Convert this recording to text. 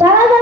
যারা